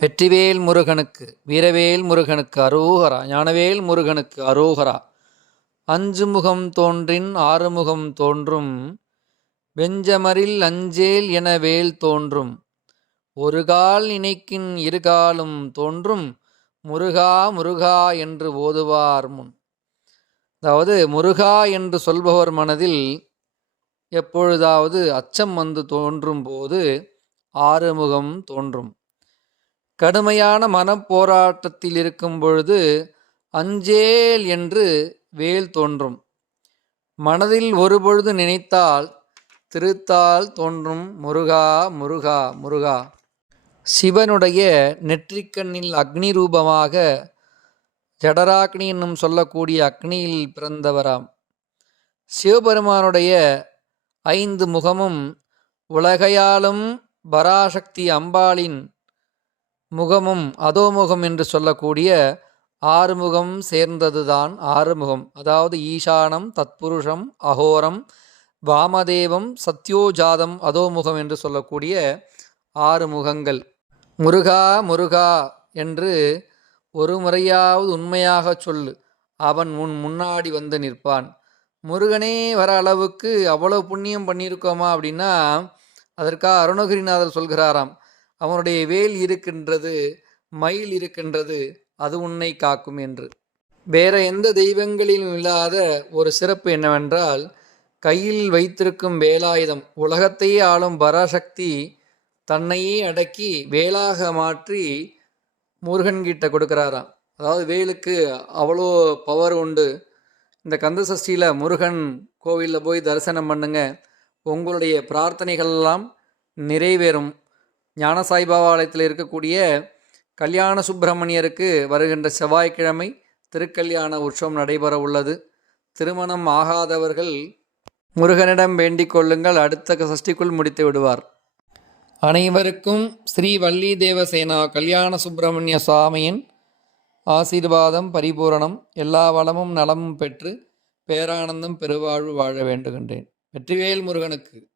வெற்றிவேல் முருகனுக்கு வீரவேல் முருகனுக்கு அரோகரா ஞானவேல் முருகனுக்கு அரோகரா. அஞ்சு முகம் தோன்றின் ஆறுமுகம் தோன்றும் வெஞ்சமரில் அஞ்சேல் என வேல் தோன்றும். ஒரு கால் நினைக்கின் இருகாலும் தோன்றும் முருகா முருகா என்று ஓதுவார் முன். அதாவது முருகா என்று சொல்பவர் மனதில் எப்பொழுதாவது அச்சம் வந்து தோன்றும் போது ஆறுமுகம் தோன்றும். கடுமையான மனப்போராட்டத்தில் இருக்கும் பொழுது அஞ்சேல் என்று வேல் தோன்றும். மனதில் ஒருபொழுது நினைத்தால் திருத்தால் தோன்றும் முருகா முருகா முருகா. சிவனுடைய நெற்றிக்கண்ணில் அக்னி ரூபமாக ஜடராக்னி என்னும் சொல்லக்கூடிய அக்னியில் பிறந்தவராம். சிவபெருமானுடைய ஐந்து முகமும் உலகையாலும் பராசக்தி அம்பாளின் முகமும் அதோமுகம் என்று சொல்லக்கூடிய ஆறுமுகம் சேர்ந்ததுதான் ஆறுமுகம். அதாவது ஈசானம் தத்புருஷம் அகோரம் வாமதேவம் சத்யோஜாதம் அதோமுகம் என்று சொல்லக்கூடிய ஆறு முகங்கள் முருகா முருகா என்று ஒரு முறையாவது உண்மையாக சொல்லு. அவன் உன் முன்னாடி வந்து நிற்பான். முருகனே வர அளவுக்கு அவ்வளோ புண்ணியம் பண்ணியிருக்கோமா அப்படின்னா அதற்காக அருணகிரிநாதர் சொல்கிறாராம். அவனுடைய வேல் இருக்கின்றது மயில் இருக்கின்றது அது உன்னை காக்கும் என்று. வேற எந்த தெய்வங்களிலும் இல்லாத ஒரு சிறப்பு என்னவென்றால் கையில் வைத்திருக்கும் வேலாயுதம் உலகத்தையே ஆளும் பராசக்தி தன்னையே அடக்கி வேலாக மாற்றி முருகன்கிட்ட கொடுக்குறாராம். அதாவது வேலுக்கு அவ்வளோ பவர் உண்டு. இந்த கந்த சஷ்டியில் முருகன் கோவிலில் போய் தரிசனம் பண்ணுங்க. உங்களுடைய பிரார்த்தனைகள் எல்லாம் நிறைவேறும். ஞான சாய்பாபா ஆலயத்தில் இருக்கக்கூடிய கல்யாண சுப்பிரமணியருக்கு வருகின்ற செவ்வாய்க்கிழமை திருக்கல்யாண உற்சவம் நடைபெற உள்ளது. திருமணம் ஆகாதவர்கள் முருகனிடம் வேண்டிக் கொள்ளுங்கள் அடுத்த சஷ்டிக்குள் முடித்து விடுவார். அனைவருக்கும் ஸ்ரீ வள்ளி தேவசேனா கல்யாண சுப்பிரமணிய சுவாமியின் ஆசீர்வாதம் பரிபூரணம் எல்லா வளமும் நலமும் பெற்று பேரானந்தம் பெருவாழ்வு வாழ வேண்டுகின்றேன். வெற்றிவேல் முருகனுக்கு.